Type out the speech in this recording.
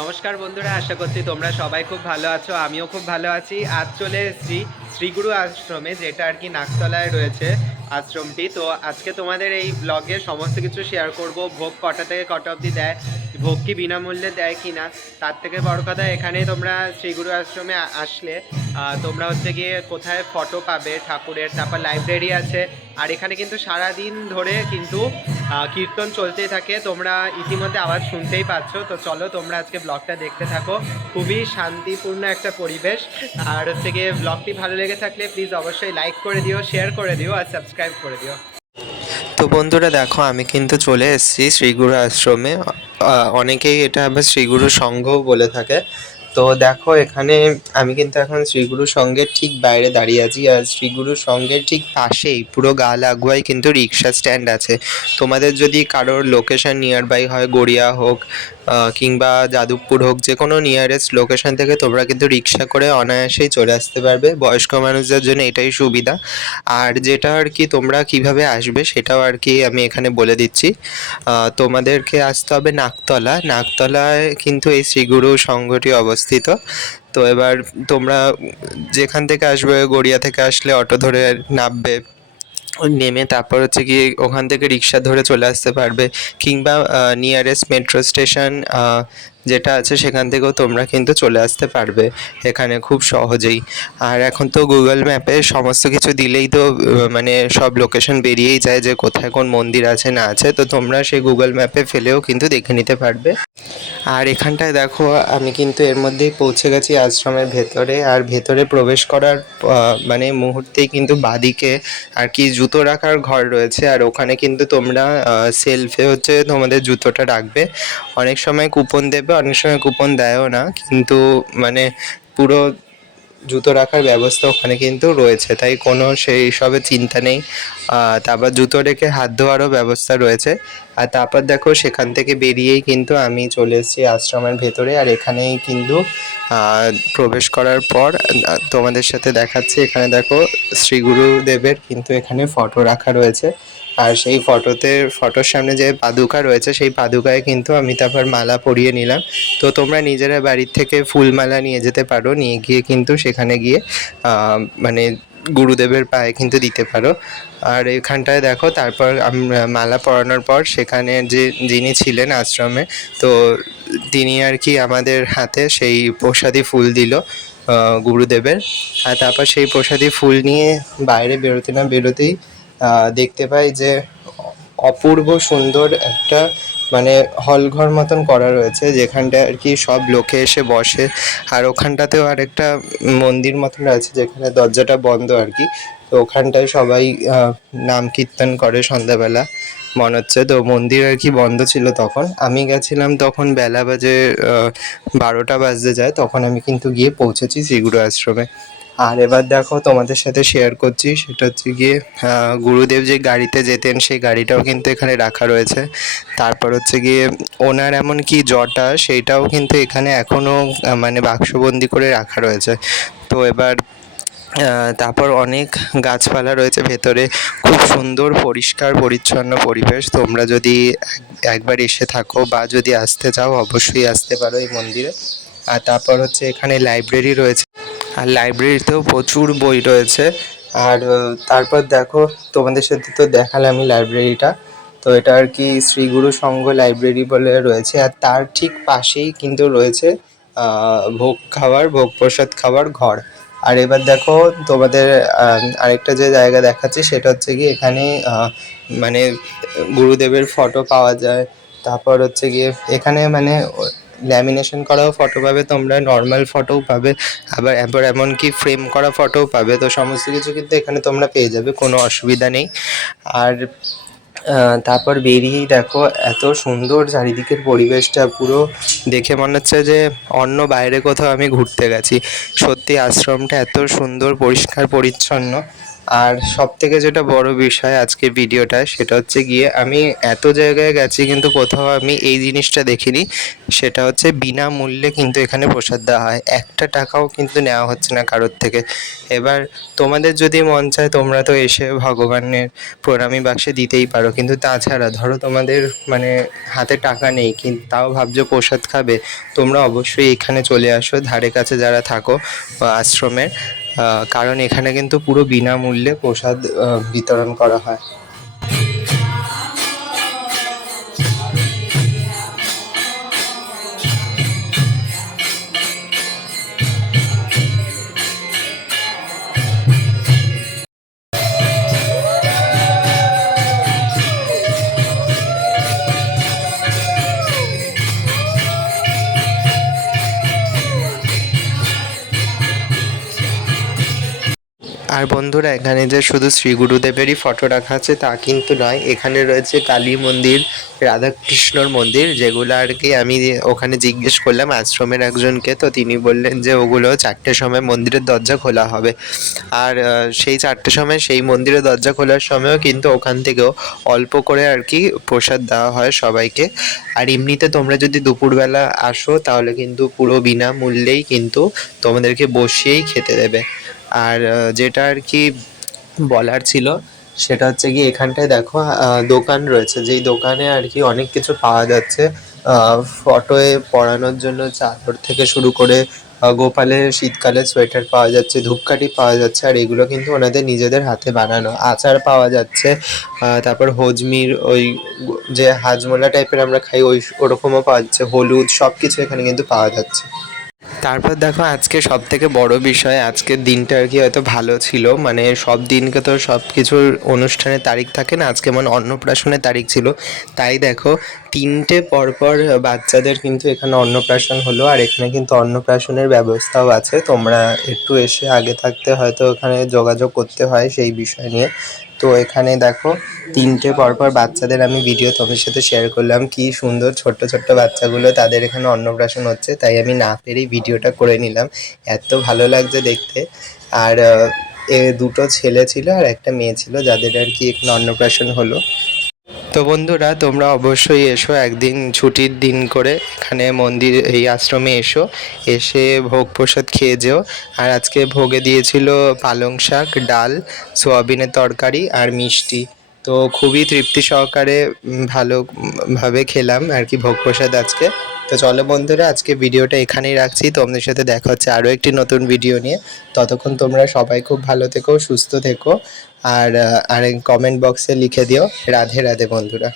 নমস্কার বন্ধুরা, আশা করছি তোমরা সবাই খুব ভালো আছো, আমিও খুব ভালো আছি। আজ চলে এসেছি শ্রীগুরু আশ্রমে, যেটা আর কি নাকতলায় রয়েছে আশ্রমটি। তো আজকে তোমাদের এই ব্লগে সমস্ত কিছু শেয়ার করব। ভোগ কটা থেকে কটা অবধি দেয়, ভোগ কি বিনামূল্যে দেয় কি না তার থেকে বড় কথা এখানে তোমরা শ্রীগুরু আশ্রমে আসলে তোমরা হচ্ছে গিয়ে কোথায় ফটো পাবে, ঠাকুরের, তারপর লাইব্রেরি আছে, আর এখানে কিন্তু সারা দিন ধরে কিন্তু কীর্তন চলতেই থাকে। তোমরা ইতিমধ্যে আওয়াজ শুনতেই পাচ্ছ। তো চলো, তোমরা আজকে ব্লগটা দেখতে থাকো। খুবই শান্তিপূর্ণ একটা পরিবেশ। আর হচ্ছে গিয়ে ব্লগটি ভালো লেগে থাকলে প্লিজ অবশ্যই লাইক করে দিও শেয়ার করে দিও আর সাবস্ক্রাইব করে দিও। তো বন্ধুরা, দেখো, আমি কিন্তু চলে এসেছি শ্রীগুরু আশ্রমে। অনেকেই এটা আবার শ্রীগুরু সংঘও বলে থাকে। তো দেখো, এখানে আমি কিন্তু এখন শ্রীগুরু সংঘের ঠিক বাইরে দাঁড়িয়ে আছি আর শ্রীগুরু সংঘের ঠিক পাশেই পুরো গা লাগোয়াই কিন্তু রিক্সা স্ট্যান্ড আছে। তোমাদের যদি কারোর লোকেশন নিয়ার বাই হয়, গড়িয়া হোক কিংবা যাদবপুর হোক যে কোনো নিয়ারেস্ট লোকেশন থেকে তোমরা কিন্তু রিক্সা করে অনায়াসেই চলে আসতে পারবে। বয়স্ক মানুষদের জন্য এটাই সুবিধা। আর যেটা আর কি তোমরা কীভাবে আসবে, সেটাও আর কি আমি এখানে বলে দিচ্ছি। তোমাদেরকে আসতে হবে নাকতলা নাকতলায় কিন্তু এই শ্রীগুরু সংঘটি অবস্থিত। তো এবার তোমরা যেখান থেকে আসবে গড়িয়া থেকে আসলে অটো ধরে নামবে। নেমে তারপর হচ্ছে কি ওখান থেকে রিক্সা ধরে চলে আসতে পারবে কিংবা নিয়ারেস্ট মেট্রো স্টেশন যেটা আছে সেখান থেকেও তোমরা কিন্তু চলে আসতে পারবে এখানে খুব সহজেই। আর এখন তো গুগল ম্যাপে সমস্ত কিছু দিলেই তো মানে সব লোকেশন বেরিয়েই যায় যে কোথায় কোন মন্দির আছে না আছে, তো তোমরা সেই গুগল ম্যাপে ফেলেও কিন্তু দেখে নিতে পারবে। আর এখানটায় দেখো, আমি কিন্তু এর মধ্যেই পৌঁছে গেছি আশ্রমের ভেতরে, আর ভেতরে প্রবেশ করার মানে মুহূর্তেই কিন্তু বাদিকে আর কি জুতো রাখার ঘর রয়েছে আর ওখানে কিন্তু তোমরা সেলফে হচ্ছে তোমাদের জুতোটা রাখবে। অনেক সময় কুপন দেবে, অনেক সময় কুপন দেয়ও না। কিন্তু মানে পুরো জুতো রাখার ব্যবস্থা ওখানে কিন্তু রয়েছে। তাই কোনো সেই সবে চিন্তা নেই। তারপর জুতো রেখে হাত ধোয়ারও ব্যবস্থা রয়েছে। আর তারপর দেখো সেখান থেকে বেরিয়েই কিন্তু আমি চলে এসেছি আশ্রমের ভেতরে। আর এখানেই কিন্তু প্রবেশ করার পর তোমাদের সাথে দেখাচ্ছি। এখানে দেখো শ্রী গুরুদেবের কিন্তু এখানে ফটো রাখা রয়েছে। আর সেই ফটোতে, ফটোর সামনে যে পাদুকা রয়েছে, সেই পাদুকায় কিন্তু আমি তারপর মালা পরিয়ে নিলাম। তো তোমরা নিজেরা বাড়ির থেকে ফুলমালা নিয়ে যেতে পারো, নিয়ে গিয়ে কিন্তু সেখানে গিয়ে মানে গুরুদেবের পায়ে কিন্তু দিতে পারো। আর এখানটায় দেখো, তারপর মালা পরানোর পর সেখানে যে, যিনি ছিলেন আশ্রমে, তো তিনি আর কি আমাদের হাতে সেই প্রসাদী ফুল দিল গুরুদেবের। আর তারপর সেই প্রসাদী ফুল নিয়ে বাইরে বেরোতে না বেরোতেই দেখতে পাই যে অপূর্ব সুন্দর একটা মানে হলঘর মতন করা রয়েছে, যেখানটায় আর কি সব লোকে এসে বসে। আর ওখানটাতেও আরেকটা মন্দির মতন আছে যেখানে দরজাটা বন্ধ আর কি। তো ওখানটায় সবাই নাম কীর্তন করে সন্ধ্যাবেলা। মনে হচ্ছে তো মন্দির আর কি বন্ধ ছিল তখন। আমি গেছিলাম তখন বেলা বাজে বারোটা বাজতে যায়, তখন আমি কিন্তু গিয়ে পৌঁছেছি শ্রীগুরু আশ্রমে। আর এবার দেখো তোমাদের সাথে শেয়ার করছি, সেটা হচ্ছে গিয়ে গুরুদেব যে গাড়িতে যেতেন, সেই গাড়িটাও কিন্তু এখানে রাখা রয়েছে। তারপর হচ্ছে গিয়ে, ওনার এমন কি জটা সেইটাও কিন্তু এখানে এখনও মানে বাক্সবন্দি করে রাখা রয়েছে। তো এবার তারপর অনেক গাছপালা রয়েছে ভেতরে। খুব সুন্দর, পরিষ্কার, পরিচ্ছন্ন পরিবেশ। তোমরা যদি এক- একবার এসে থাকো বা যদি আসতে চাও, অবশ্যই আসতে পারো এই মন্দিরে। আর তারপর হচ্ছে এখানে লাইব্রেরি রয়েছে। আর লাইব্রেরিতেও প্রচুর বই রয়েছে। আর তারপর দেখো, তোমাদের সাথে তো দেখালামই লাইব্রেরিটা তো এটা আর কি শ্রীগুরু সংঘ লাইব্রেরি বলে রয়েছে। আর তার ঠিক পাশেই কিন্তু রয়েছে ভোগ খাওয়ার, ভোগ প্রসাদ খাওয়ার ঘর। আর এবার দেখো, তোমাদের আরেকটা যে জায়গা দেখাচ্ছি, সেটা হচ্ছে কি এখানে মানে গুরুদেবের ফটো পাওয়া যায়। তারপর হচ্ছে গিয়ে এখানে মানে ল্যামিনেশন করাও ফটো পাবে, তোমরা নর্মাল ফটোও পাবে, আবার এবার এমনকি ফ্রেম করা ফটোও পাবে, তো সমস্ত কিছু কিন্তু এখানে তোমরা পেয়ে যাবে, কোনো অসুবিধা নেই। আর তারপর বেরিয়েই দেখো, এত সুন্দর চারিদিকের পরিবেশটা, পুরো দেখে মনে হচ্ছে যে অন্য বাইরে কোথাও আমি ঘুরতে গেছি। সত্যি আশ্রমটা এত সুন্দর, পরিষ্কার, পরিচ্ছন্ন। আর সব থেকে যেটা বড় বিষয় আজকের ভিডিওটা, সেটা হচ্ছে গিয়ে আমি এত জায়গায় গেছি কিন্তু কোথাও আমি এই জিনিসটা দেখিনি। সেটা হচ্ছে বিনামূল্যে কিন্তু এখানে প্রসাদ দেওয়া হয়। একটা টাকাও কিন্তু নেওয়া হচ্ছে না কারোর থেকে। এবার তোমাদের যদি মন চায়, তোমরা তো এসে ভগবানের প্রণামী বাক্সে দিতেই পারো। কিন্তু তাছাড়া ধরো তোমাদের মানে হাতে টাকা নেই, কিন্তু তাও ভাবছ প্রসাদ খাবে, তোমরা অবশ্যই এখানে চলে আসো। ধারে কাছে যারা থাকো আশ্রমের কারণ এখানে কিন্তু পুরো বিনামূল্যে প্রসাদ বিতরণ করা হয়। আর বন্ধুরা, এখানে যে শুধু শ্রী গুরুদেবেরই ফটো রাখা আছে, তা কিন্তু নয়। এখানে রয়েছে কালী মন্দির, রাধাকৃষ্ণর মন্দির, যেগুলো আর কি আমি ওখানে জিজ্ঞেস করলাম আশ্রমের একজনকে। তো তিনি বললেন যে, ওগুলো চারটের সময় মন্দিরের দরজা খোলা হবে। আর সেই চারটের সময় সেই মন্দিরের দরজা খোলার সময়ও কিন্তু ওখান থেকেও অল্প করে আর কি প্রসাদ দেওয়া হয় সবাইকে। আর এমনিতে তোমরা যদি দুপুরবেলা আসো, তাহলে কিন্তু পুরো বিনামূল্যেই কিন্তু তোমাদেরকে বসিয়েই খেতে দেবে। আর যেটা আর কি বলার ছিল সেটা হচ্ছে কি এখানটায় দেখো দোকান রয়েছে। যেই দোকানে আর কি অনেক কিছু পাওয়া যাচ্ছে। ফটোয়ে পরানোর জন্য চাদর থেকে শুরু করে গোপালের শীতকালে সোয়েটার পাওয়া যাচ্ছে, ধূপকাঠি পাওয়া যাচ্ছে, আর এগুলো কিন্তু ওনাদের নিজেদের হাতে বানানো। আচার পাওয়া যাচ্ছে তারপর হজমির ওই যে হাজমোলা টাইপের আমরা খাই, ওই, ওরকমও পাওয়া যাচ্ছে, হলুদ সব কিছু এখানে কিন্তু পাওয়া যাচ্ছে। তারপর দেখো, আজকে সব থেকে বড় বিষয় আজকের দিনটা আর কি হয়তো ভালো ছিল? মানে সব দিনকে তো সব কিছুর অনুষ্ঠানের তারিখ থাকে না? আজকে মানে অন্নপ্রাশনের তারিখ ছিল। তাই দেখো, তিনটে পরপর বাচ্চাদের কিন্তু এখানে অন্নপ্রাশন হলো, আর এখানে কিন্তু অন্নপ্রাশনের ব্যবস্থাও আছে। তোমরা একটু এসে আগে থাকতে হয়তো এখানে যোগাযোগ করতে হয় সেই বিষয় নিয়ে। তো এখানে দেখো তিনটে পরপর বাচ্চাদের আমি ভিডিও তোমার সাথে শেয়ার করলাম। কি সুন্দর ছোট্ট ছোট্ট বাচ্চাগুলো তাদের এখানে অন্নপ্রাশন হচ্ছে, তাই আমি না পেরেই ভিডিওটা করে নিলাম। এত ভালো লাগছে দেখতে। আর এ দুটো ছেলে ছিল আর একটা মেয়ে ছিল, যাদের আর কি এখানে অন্নপ্রাশন হলো। তো বন্ধুরা তোমরা অবশ্যই এসো একদিন ছুটির দিন করে। এখানে মন্দির এই আশ্রমে এসো। এসে ভোগ প্রসাদ খেয়ে যেও। আর আজকে ভোগে দিয়েছিল পালং শাক ডাল সোয়াবিনের তরকারি আর মিষ্টি। তো খুবই তৃপ্তি সহকারে উম, ভালো উম, ভাবে খেলাম আর কি ভোগ প্রসাদ আজকে। তো চলো বন্ধুরা, আজকে ভিডিওটা এখানেই রাখছি। তোমাদের সাথে দেখা হচ্ছে আরও একটি নতুন ভিডিও নিয়ে। ততক্ষণ তোমরা সবাই খুব ভালো থেকো, সুস্থ থেকো। আর আর কমেন্ট বক্সে লিখে দিও। রাধে রাধে বন্ধুরা।